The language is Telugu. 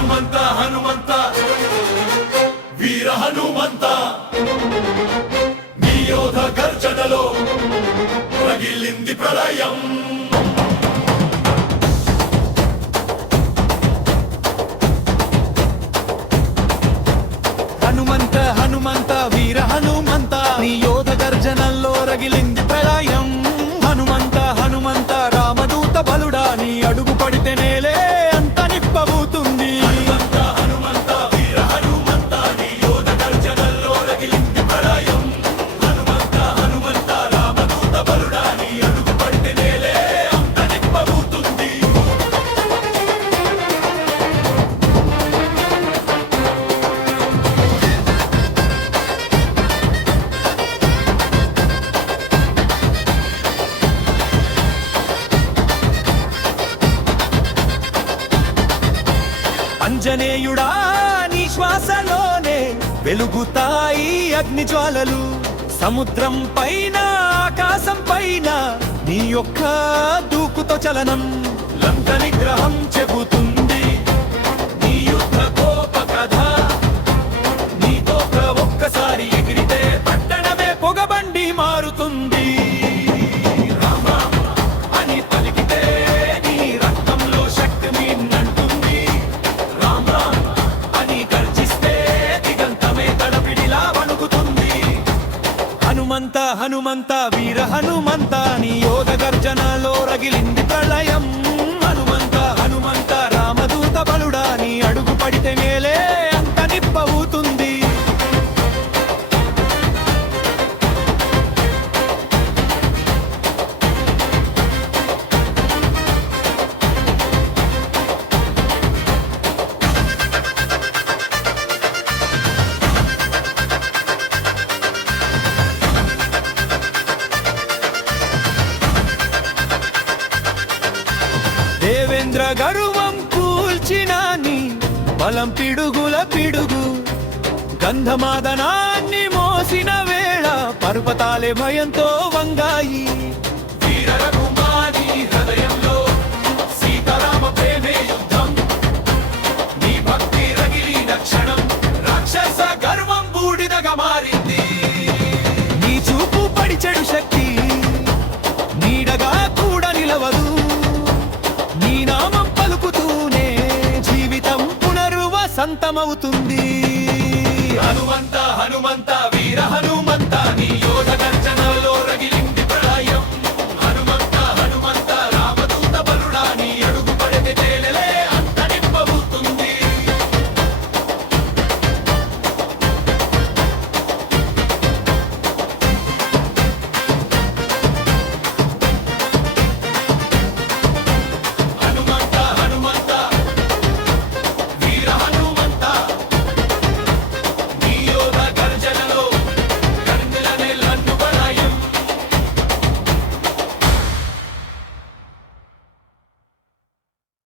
హనుమంత హనుమంత వీర హనుమంత నీ యోధ గర్జనలో రగిలింది ప్రళయం. హనుమంత హనుమంత వీర హనుమంత నీ యోధ గర్జనల్లో రగిలింది ప్రళయం. హనుమంత హనుమంత రామదూత బలుడా నీ అడుగు పడితే నేలే అంత నిప్పబోతుంది. హనుమంత హనుమంత వీర హనుమంత నీ యోధ గర్జనల్లో రగిలింది ప్రళయం. హనుమంత హనుమంత రామదూత బలుడా నీ అడుగు పడితే నేలే అంత నిప్పబోతుంది. అంజనేయుడా నీ శ్వాసలోనే వెలుగుతాయి అగ్ని జ్వాలలు. సముద్రం పైన ఆకాశం పైన నీ యొక్క దూకుతో చలనం. లంక నిగ్రహం చెబుతుంది నీ యుద్ధ కోప కథ. నీతో ఒక్కసారి ఎగిరితే పట్టణమే పొగబండి మారుతుంది. రామ అని పలికితే నీ రక్తంలో శక్తి మీన్నంటుంది. రామ అని గర్జిస్తే దిగంతమే తడపిడిలా వణుకుతుంది. హనుమంత హనుమంత వీర హనుమంత నీ యోధ గర్జనలో రగిలింది ప్రళయం. హనుమంత హనుమంత రామదూత బలుడా నీ అడుగు పడితే మేలే అంత నిప్పవుతుంది. దేవేంద్ర గర్వం కూల్చిన నీ బలం పిడుగుల పిడుగు. గంధమాదనాన్ని మోసిన వేళ పర్వతాలే భయంతో వంగాయి. వీర రఘుమాని హృదయంలో సీతారామ ప్రేమే యుద్ధం. నీ భక్తి రగిలిన క్షణం రాక్షస గర్వం బూడిదగా మారింది. నీ చూపు పడిచెడు శక్తి నీడగా కూడా నిలవదు. నీ నామం పలుకుతూనే జీవితం పునర్వసంతమవుతుంది. హనుమంత హనుమంత వీర హనుమంత నీ యోధ గర్జన